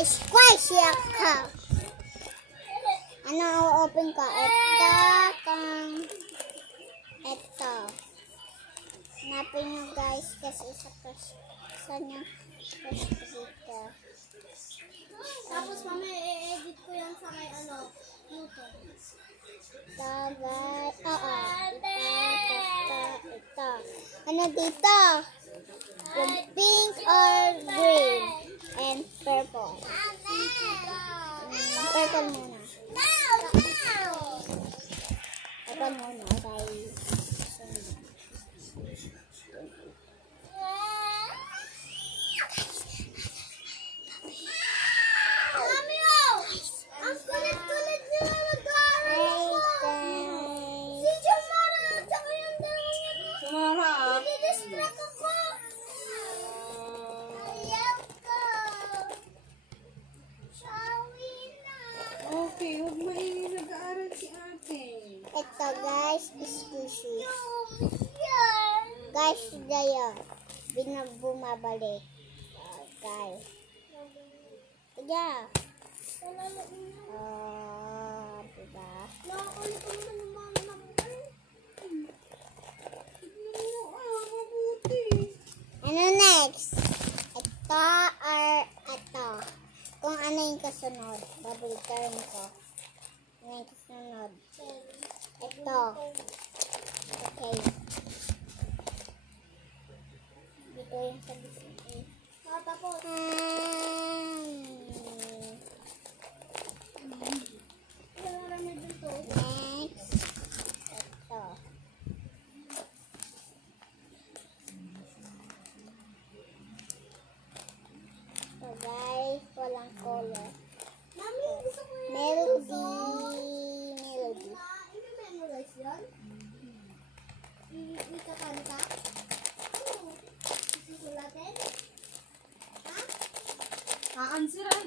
Squishy ako. Ano o-open ko? Ito. Hanapin nyo guys kasi sa nyo push dito. Tapos mamaya i-edit ko yan sa may YouTube. Ito guys. Ito. Ano dito? Yung pink or green and purple. Purple muna. Purple muna guys. Ang kulit-kulit nila mag-aaral ako. Si Jamara at saka yung dalawa niya. Nadidistract ako. Ayaw ko. Sawi na. Okay, huwag maingay, nag-aaral si ate. Ito guys, squishy. Yan. Guys, daya. Bumabalik. Guys. Kaya. Diba? Nakakulit ko naman yung mga naman. Ano next? Ito or ito? Kung ano yung kasunod, babalikan ko. Ano yung kasunod? Ito. Okay. Dito yung sabi ko. Tapos. Next. Ito. So guys, walang color. Mami, gusto ko yung Melody. i-memorize yun? Ikakanta? Susulatin? Ha? Aansiran